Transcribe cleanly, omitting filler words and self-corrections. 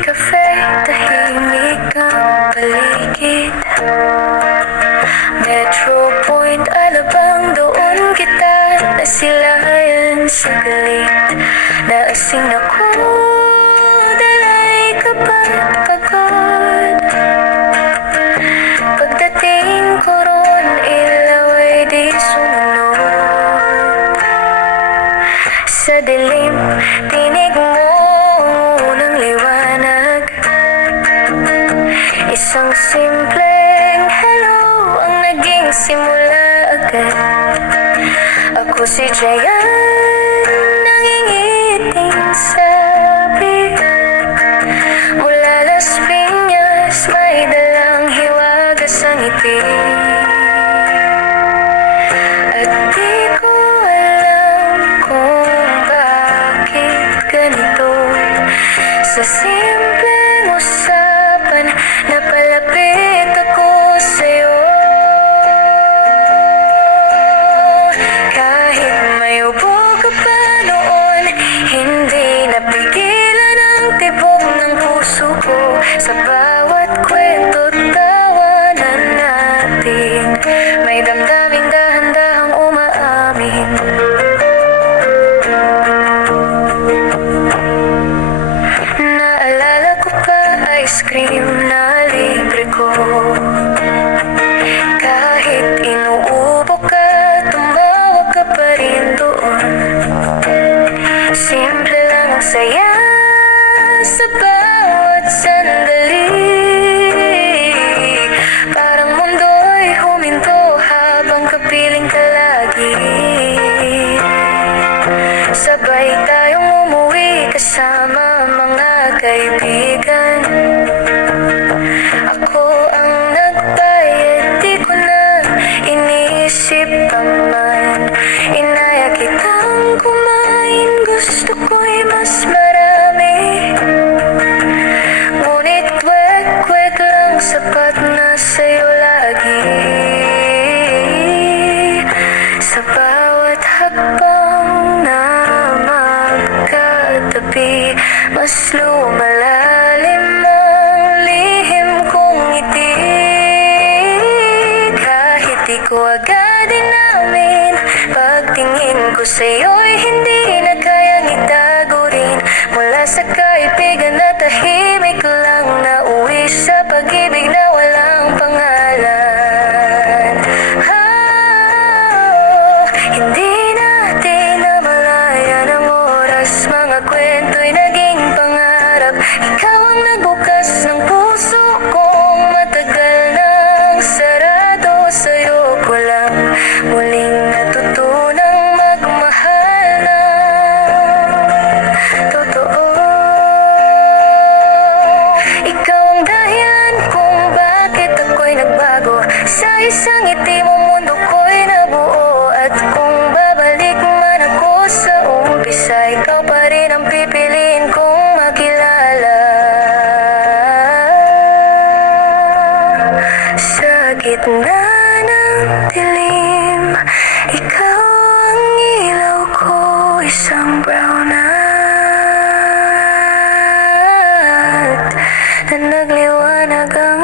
cafe, tahimik ang paligid. Metro Point, Alabang, doon kita nasilayan saglit. Naasing ako, dalay ka ba't pagod? Pagdating ko ron, ilaw ay di sumunod. Sa dilim, tinig mo ng liwanag. Isang simpleng hello ang naging simula agad. Ako si Jayan, nangingiting sabi. Mula Las Piñas, may dalang hiwagas ang ngiti. At di ko alam kung bakit ganito. Sa simpleng usapan, napalapit ako sa'yo. Kahit may ubo ka pa noon, hindi napigilan ang tibok ng puso ko. Sa bawat kwento't tawanan natin, may damdaming dahan-dahang umaamin. Naalala ko pa ice cream na libre ko. Kahit inuubo ka, tumawag ka pa rin doon. Simple lang ang saya sa bawat sandali. Parang mundo'y huminto habang kapiling ka lagi. Sabay tayong umuwi kasama mga kaibigan. Ako ang nagbayad, di ko na iniisip pa man. Inaya kitang kumain, gusto ko'y mas marami. Ngunit wek-wek lang, sapat na sa'yo lagi. Sa bawat hakbang na magkatabi, mas lumalalim ang lihim kong ngiti. Kahit di ko agad inamin, pagtingin ko sa'yo'y hindi na kayang itago rin. Mula sa kaibigan na tahimik lang, nauwi sa pag-ibig na walang pangalan. Hindi natin namalayan ang oras, mga kwento'y naging pangarap. Ikaw ang nagbukas ng puso kong matagal nang sarado. Sa'yo ko lang muling natutunang magmahal ng totoo. Ikaw ang dahilan kung bakit ako'y nagbago. Sa isang ngiti mo mundo ko'y nabuo. At kung babalik man ako sa umpisa, ikaw pa rin ang pipiliin kong makilala. Sa gitna ng dilim, ikaw ang ilaw ko, isang brown hat na nagliwanag ang